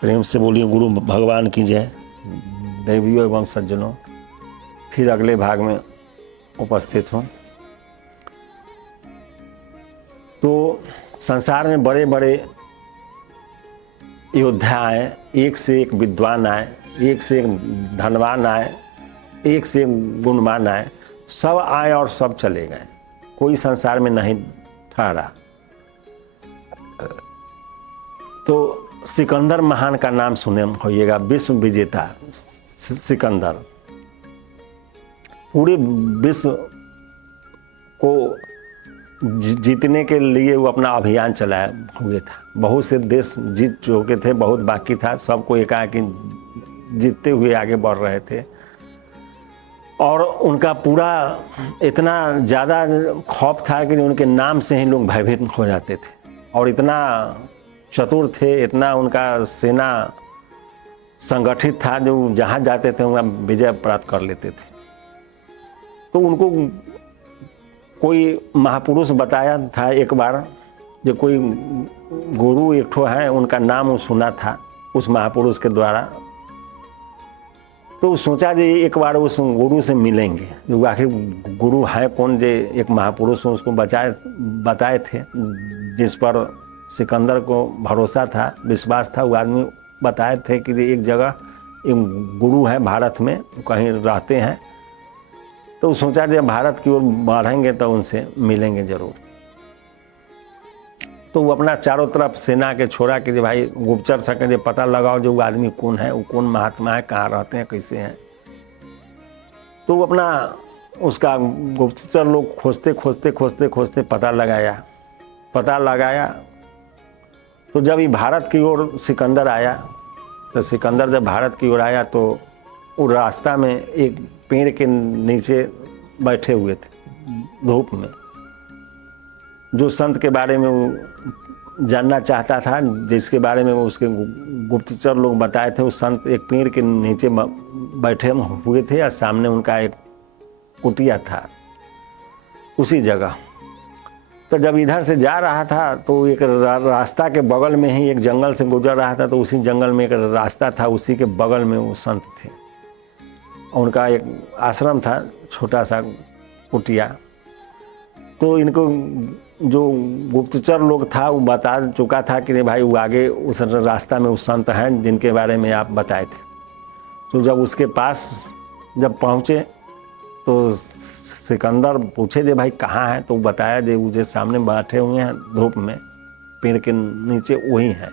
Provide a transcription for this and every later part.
प्रेम से बोलिए गुरु भगवान की जय। देवियों एवं सज्जनों, फिर अगले भाग में उपस्थित हूँ। तो संसार में बड़े बड़े योद्धा आए, एक से एक विद्वान आए, एक से एक धनवान आए, एक से एक गुणवान आए, सब आए और सब चले गए, कोई संसार में नहीं ठहरा। तो सिकंदर महान का नाम सुने होइएगा, विश्व विजेता सिकंदर। पूरे विश्व को जीतने के लिए वो अपना अभियान चलाए हुए था। बहुत से देश जीत चुके थे, बहुत बाकी था, सबको एकाएक जीतते हुए आगे बढ़ रहे थे। और उनका पूरा इतना ज़्यादा खौफ था कि उनके नाम से ही लोग भयभीत हो जाते थे। और इतना चतुर थे, इतना उनका सेना संगठित था, जो जहाँ जाते थे वहाँ विजय प्राप्त कर लेते थे। तो उनको कोई महापुरुष बताया था एक बार, जो कोई गुरु एक ठो है, उनका नाम सुना था उस महापुरुष के द्वारा। तो सोचा जी एक बार उस गुरु से मिलेंगे, जो आखिर गुरु है कौन, जो एक महापुरुष उसको बताए थे, जिस पर सिकंदर को भरोसा था, विश्वास था। वो आदमी बताए थे कि एक जगह एक गुरु है भारत में, कहीं रहते हैं। तो सोचा जब भारत की ओर बढ़ेंगे तो उनसे मिलेंगे जरूर। तो वो अपना चारों तरफ सेना के छोड़ा कि भाई गुप्तचर सके पता लगाओ जो वो आदमी कौन है, वो कौन महात्मा है, कहाँ रहते हैं, कैसे हैं। तो वो अपना उसका गुप्तचर लोग खोजते खोजते खोजते खोजते पता लगाया। तो जब ये भारत की ओर सिकंदर आया, तो सिकंदर जब भारत की ओर आया तो वो रास्ता में एक पेड़ के नीचे बैठे हुए थे धूप में। जो संत के बारे में वो जानना चाहता था, जिसके बारे में वो उसके गुप्तचर लोग बताए थे, उस संत एक पेड़ के नीचे बैठे हुए थे और सामने उनका एक कुटिया था उसी जगह। तो जब इधर से जा रहा था तो एक रास्ता के बगल में ही एक जंगल से गुजर रहा था। तो उसी जंगल में एक रास्ता था, उसी के बगल में वो संत थे। उनका एक आश्रम था, छोटा सा कुटिया। तो इनको जो गुप्तचर लोग था वो बता चुका था कि भाई वो आगे उस रास्ता में उस संत हैं जिनके बारे में आप बताए थे। तो जब उसके पास जब पहुँचे तो सिकंदर पूछे दे भाई कहाँ है, तो बताया दे मुझे सामने बैठे हुए हैं धूप में पेड़ के नीचे, वही हैं।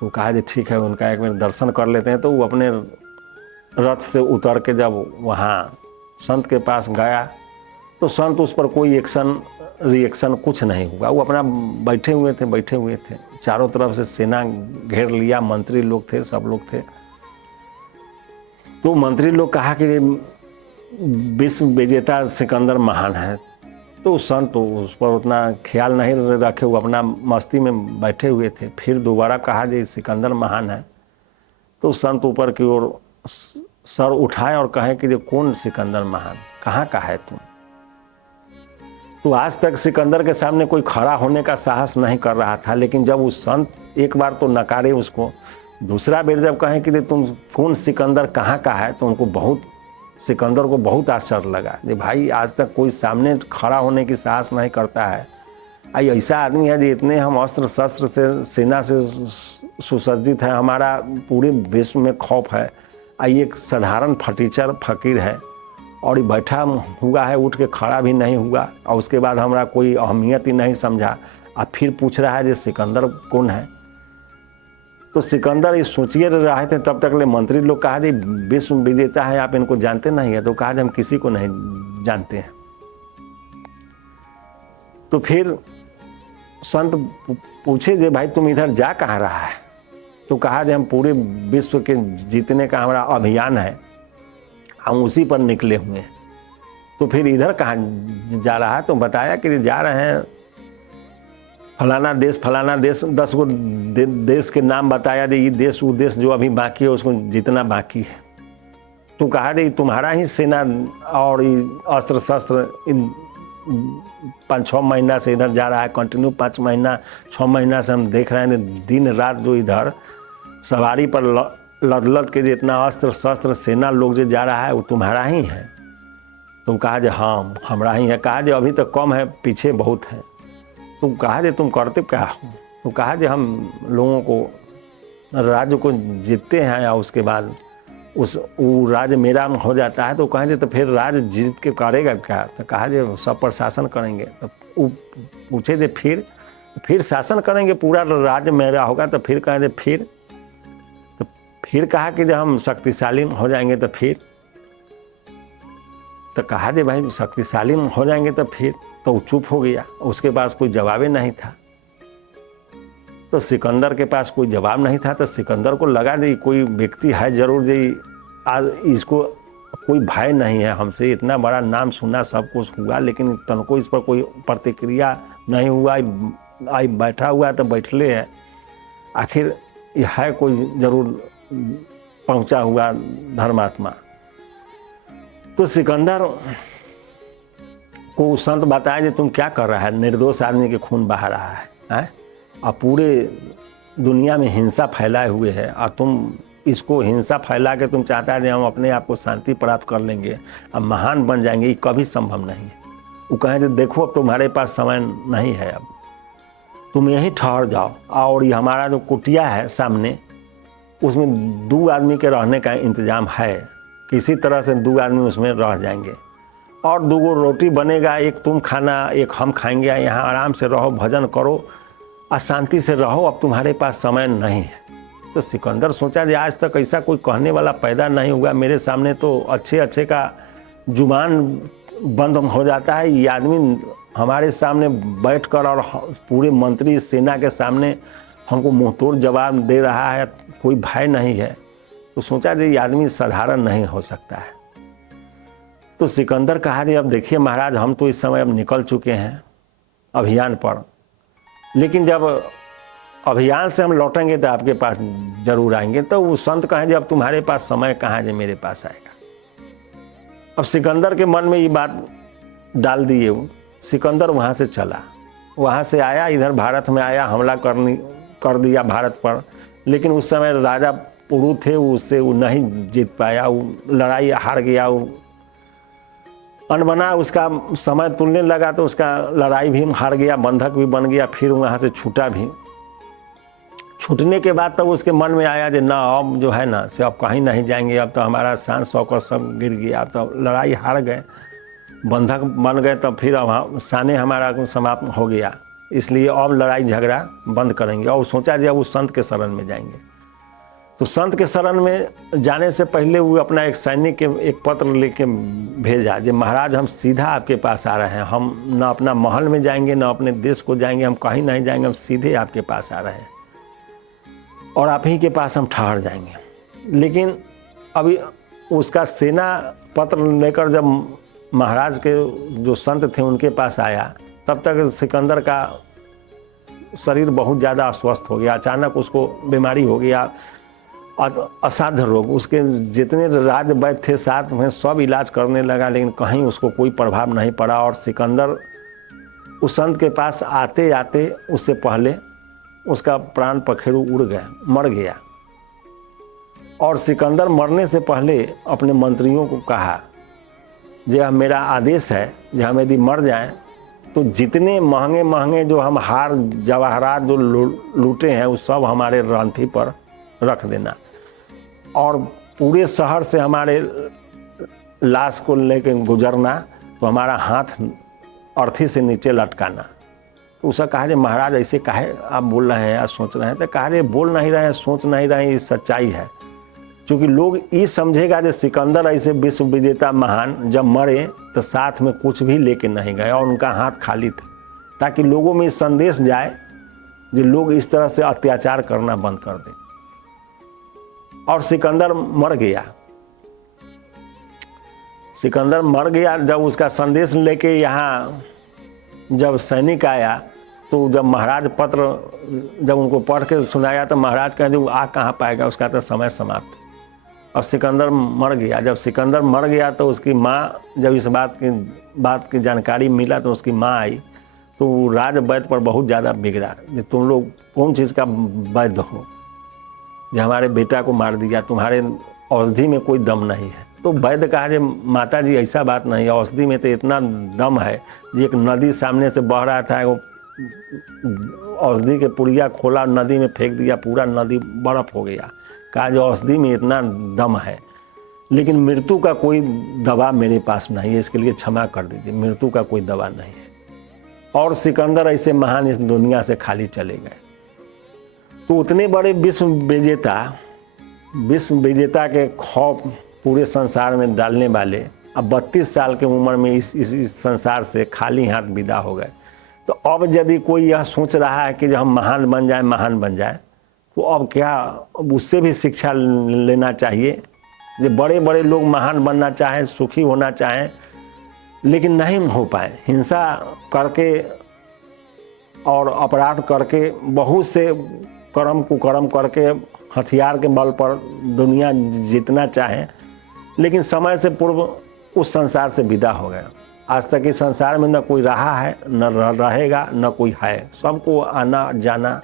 तो कहा दे ठीक है, उनका एक बार दर्शन कर लेते हैं। तो वो अपने रथ से उतर के जब वहाँ संत के पास गया तो संत उस पर कोई रिएक्शन कुछ नहीं हुआ। वो अपना बैठे हुए थे। चारों तरफ से सेना घेर लिया, मंत्री लोग थे, सब लोग थे। तो मंत्री लोग कहा कि विश्व विजेता सिकंदर महान है। तो संत उस पर उतना ख्याल नहीं रखे, वो अपना मस्ती में बैठे हुए थे। फिर दोबारा कहा कि सिकंदर महान है। तो संत ऊपर की ओर सर उठाए और कहे कि कौन सिकंदर महान, कहाँ का है तुम। तो आज तक सिकंदर के सामने कोई खड़ा होने का साहस नहीं कर रहा था। लेकिन जब उस संत एक बार तो नकारे उसको, दूसरा बेर जब कहें कि तुम कौन सिकंदर कहाँ का है, तो उनको सिकंदर को बहुत आश्चर्य लगा। भाई आज तक कोई सामने खड़ा होने की साहस नहीं करता है। ऐसा आदमी है जो इतने हम अस्त्र शस्त्र से सेना से सुसज्जित है, हमारा पूरे विश्व में खौफ है। एक साधारण फकीर है और बैठा हुआ है, उठ के खड़ा भी नहीं हुआ, और उसके बाद हमारा कोई अहमियत ही नहीं समझा। अब फिर पूछ रहा है जो सिकंदर कौन है। तो सिकंदर ये सोचिए रहे थे तब तक ले मंत्री लोग कहा जी विश्व विजेता है, आप इनको जानते नहीं है। तो कहा हम किसी को नहीं जानते हैं। तो फिर संत पूछे जे भाई तुम इधर जा कहाँ रहा है। तो कहा जे हम पूरे विश्व के जीतने का हमारा अभियान है, हम उसी पर निकले हुए हैं। तो फिर इधर कहाँ जा रहा है। तो बताया कि जा रहे हैं फलाना देश 10 गो देश के नाम बताया दे, ये देश वो देश जो अभी बाकी है उसको जितना बाकी है। तो कहा दे तुम्हारा ही सेना और अस्त्र शस्त्र इन 5-6 महीना से इधर जा रहा है, कंटिन्यू 5 महीना 6 महीना से हम देख रहे हैं दिन रात जो इधर सवारी पर लद लद के जितना अस्त्र शस्त्र सेना लोग जो जा रहा है वो तुम्हारा ही है। तुम कहा जे हाँ हमारा ही है। कहा जे अभी तक कम है, पीछे बहुत है। तुम कहा जे तुम करते क्या हो? तो कहा जे हम लोगों को राज्य को जीतते हैं और उसके बाद वो राज्य मेरा हो जाता है। तो कहा जे तो फिर राज्य जीत के करेगा क्या? तो कहा जे सब पर शासन करेंगे। तो वो पूछे जे फिर शासन करेंगे, पूरा राज्य मेरा होगा। तो फिर कहा जे फिर कहा कि जब हम शक्तिशाली हो जाएंगे तो फिर, तो कहा जे भाई शक्तिशाली हो जाएंगे तो फिर, तो वो चुप हो गया। उसके पास कोई जवाब ही नहीं था। तो सिकंदर के पास कोई जवाब नहीं था। तो सिकंदर को लगा जी कोई व्यक्ति है जरूर जी, आज इसको कोई भय नहीं है हमसे, इतना बड़ा नाम सुना, सब कुछ हुआ, लेकिन तनको इस पर कोई प्रतिक्रिया नहीं हुआ। आई बैठा हुआ तो बैठले है, आखिर है कोई जरूर पहुंचा हुआ धर्मात्मा। तो सिकंदर को संत बताया कि तुम क्या कर रहा है, निर्दोष आदमी के खून बहा रहा है और पूरे दुनिया में हिंसा फैलाए हुए है, और तुम इसको हिंसा फैला के तुम चाहता है कि हम अपने आप को शांति प्राप्त कर लेंगे, अब महान बन जाएंगे, ये कभी संभव नहीं है। वो कहें कि देखो अब तुम्हारे पास समय नहीं है, अब तुम यहीं ठहर जाओ, और ये हमारा जो कुटिया है सामने, उसमें 2 आदमी के रहने का इंतजाम है, किसी तरह से 2 आदमी उसमें रह जाएंगे, और 2 रोटी बनेगा, एक तुम खाना एक हम खाएंगे, यहाँ आराम से रहो, भजन करो और शांति से रहो, अब तुम्हारे पास समय नहीं है। तो सिकंदर सोचा कि आज तक ऐसा कोई कहने वाला पैदा नहीं हुआ, मेरे सामने तो अच्छे अच्छे का जुबान बंद हो जाता है, ये आदमी हमारे सामने बैठकर और पूरे मंत्री सेना के सामने हमको मुंहतोड़ जवाब दे रहा है, कोई भय नहीं है। तो सोचा कि ये आदमी साधारण नहीं हो सकता है। तो सिकंदर कहा कि अब देखिए महाराज, हम तो इस समय अब निकल चुके हैं अभियान पर, लेकिन जब अभियान से हम लौटेंगे तो आपके पास जरूर आएंगे। तो वो संत कहें कि अब तुम्हारे पास समय कहाँ जो मेरे पास आएगा। अब सिकंदर के मन में ये बात डाल दिए, वो सिकंदर वहाँ से चला, वहाँ से आया, इधर भारत में आया, हमला कर दिया भारत पर, लेकिन उस समय राजा पुरु थे, उससे वो नहीं जीत पाया, वो लड़ाई हार गया, वो अनबना उसका समय तुलने लगा तो उसका लड़ाई भी हार गया, बंधक भी बन गया, फिर वहाँ से छूटा भी। छूटने के बाद तब तो उसके मन में आया कि ना अब जो है ना से अब कहीं नहीं जाएंगे, अब तो हमारा शान शौकत सब गिर गया, तो लड़ाई हार गए, बंधक बन गए, तब फिर अब शाने हमारा समाप्त हो गया, इसलिए अब लड़ाई झगड़ा बंद करेंगे। और सोचा जब वो संत के शरण में जाएंगे, तो संत के शरण में जाने से पहले वो अपना एक सैनिक के एक पत्र लेके भेजा कि महाराज हम सीधा आपके पास आ रहे हैं, हम न अपना महल में जाएंगे न अपने देश को जाएंगे, हम कहीं नहीं जाएंगे, हम सीधे आपके पास आ रहे हैं और आप ही के पास हम ठहर जाएंगे। लेकिन अभी उसका सेना पत्र लेकर जब महाराज के जो संत थे उनके पास आया, तब तक सिकंदर का शरीर बहुत ज़्यादा अस्वस्थ हो गया, अचानक उसको बीमारी हो गया, असाध्य रोग। उसके जितने राज वैद्य थे साथ में सब इलाज करने लगा, लेकिन कहीं उसको कोई प्रभाव नहीं पड़ा। और सिकंदर उस संत के पास आते आते उससे पहले उसका प्राण पखेरु उड़ गया, मर गया। और सिकंदर मरने से पहले अपने मंत्रियों को कहा, यह मेरा आदेश है, जो हम यदि मर जाएं तो जितने महंगे महंगे जो हम हार जवाहरात जो लूटे हैं वो सब हमारे रंथी पर रख देना, और पूरे शहर से हमारे लाश को लेकर गुजरना, तो हमारा हाथ अर्थी से नीचे लटकाना। तो उसका कहा महाराज ऐसे काहे आप बोल रहे हैं या सोच रहे हैं? तो कहा बोल नहीं रहे हैं, सोच नहीं रहे हैं, ये सच्चाई है। क्योंकि लोग ये समझेगा कि सिकंदर ऐसे विश्व विजेता महान जब मरे तो साथ में कुछ भी लेके नहीं गए और उनका हाथ खाली था, ताकि लोगों में संदेश जाए कि लोग इस तरह से अत्याचार करना बंद कर दें। और सिकंदर मर गया। सिकंदर मर गया। जब उसका संदेश लेके यहाँ जब सैनिक आया, तो जब महाराज पत्र जब उनको पढ़ के सुनाया, तो महाराज कहे जो आ कहाँ पाएगा, उसका तो समय समाप्त। और सिकंदर मर गया। जब सिकंदर मर गया तो उसकी माँ, जब इस बात की जानकारी मिला तो उसकी माँ आई, तो राज वैद्य पर बहुत ज़्यादा बिगड़ा कि तुम लोग कौन चीज़ का वैद्य हो, जो हमारे बेटा को मार दिया, तुम्हारे औषधि में कोई दम नहीं है। तो वैद्य कहा जे माता जी ऐसा बात नहीं है, औषधि में तो इतना दम है। जी एक नदी सामने से बह रहा था, वो औषधि के पुड़िया खोला, नदी में फेंक दिया, पूरा नदी बर्फ हो गया। कहा जो औषधि में इतना दम है, लेकिन मृत्यु का कोई दवा मेरे पास नहीं है, इसके लिए क्षमा कर दीजिए, मृत्यु का कोई दवा नहीं है। और सिकंदर ऐसे महान इस दुनिया से खाली चले गए। तो उतने बड़े विश्व विजेता के खौफ पूरे संसार में डालने वाले अब 32 साल की उम्र में इस संसार से खाली हाथ विदा हो गए। तो अब यदि कोई यह सोच रहा है कि हम महान बन जाए, तो अब क्या उससे भी शिक्षा लेना चाहिए। जो बड़े बड़े लोग महान बनना चाहें, सुखी होना चाहें, लेकिन नहीं हो पाए, हिंसा करके और अपराध करके, बहुत से कर्म कुकर्म करके हथियार के बल पर दुनिया जीतना चाहे, लेकिन समय से पूर्व उस संसार से विदा हो गया। आज तक इस संसार में न कोई रहा है, न रहेगा, न कोई है, सबको आना जाना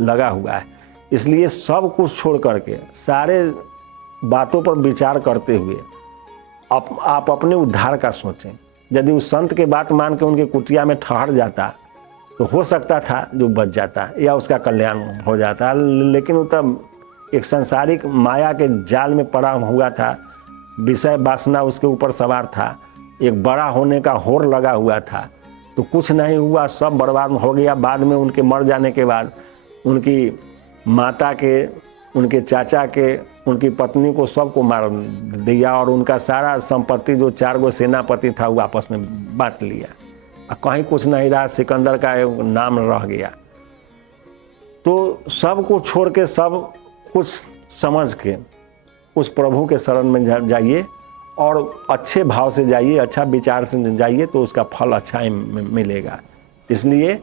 लगा हुआ है। इसलिए सब कुछ छोड़ करके सारे बातों पर विचार करते हुए आप अपने उद्धार का सोचें। यदि उस संत के बात मान के उनके कुटिया में ठहर जाता तो हो सकता था जो बच जाता या उसका कल्याण हो जाता, लेकिन वो तब एक सांसारिक माया के जाल में पड़ा हुआ था, विषय वासना उसके ऊपर सवार था, एक बड़ा होने का होड़ लगा हुआ था, तो कुछ नहीं हुआ, सब बर्बाद हो गया। बाद में उनके मर जाने के बाद उनकी माता के, उनके चाचा के, उनकी पत्नी को सबको मार दिया और उनका सारा संपत्ति जो 4 गो सेनापति था वो आपस में बांट लिया। कहीं कुछ नहीं रहा, सिकंदर का एक नाम रह गया। तो सब कुछ छोड़ के, सब कुछ समझ के उस प्रभु के शरण में जाइए और अच्छे भाव से जाइए, अच्छा विचार से जाइए, तो उसका फल अच्छा ही मिलेगा। इसलिए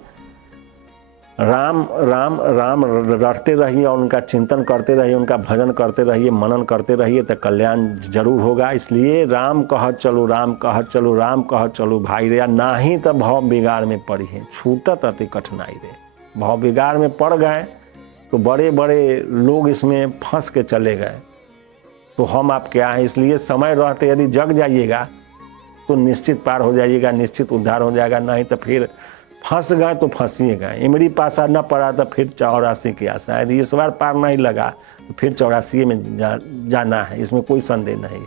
राम राम राम रटते रहिए और उनका चिंतन करते रहिए, उनका भजन करते रहिए, मनन करते रहिए, तो कल्याण जरूर होगा। इसलिए राम कहत चलो, राम कहत चलो, राम कहत चलो भाई रे, नहीं तो भाव बिगाड़ में पड़ी है, छूटत अति कठिनाई रे। भाव बिगाड़ में पड़ गए तो बड़े बड़े लोग इसमें फंस के चले गए, तो हम आप क्या हैं। इसलिए समय रहते यदि जग जाइएगा तो निश्चित पार हो जाइएगा, निश्चित उद्धार हो जाएगा। नहीं तो फिर फंस गए तो फंसिए गए। इमरी पासा न पड़ा तो फिर 84 की आशा। यदि इस बार पार नहीं लगा तो फिर 84 में जाना है, इसमें कोई संदेह नहीं।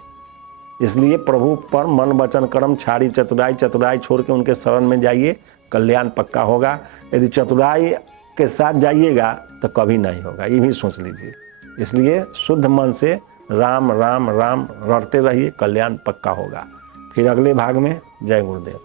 इसलिए प्रभु पर मन वचन कर्म छाड़ी चतुराई छोड़ के उनके शरण में जाइए, कल्याण पक्का होगा। यदि चतुराई के साथ जाइएगा तो कभी नहीं होगा, ये भी सोच लीजिए। इसलिए शुद्ध मन से राम राम राम रटते रहिए, कल्याण पक्का होगा। फिर अगले भाग में जय गुरुदेव।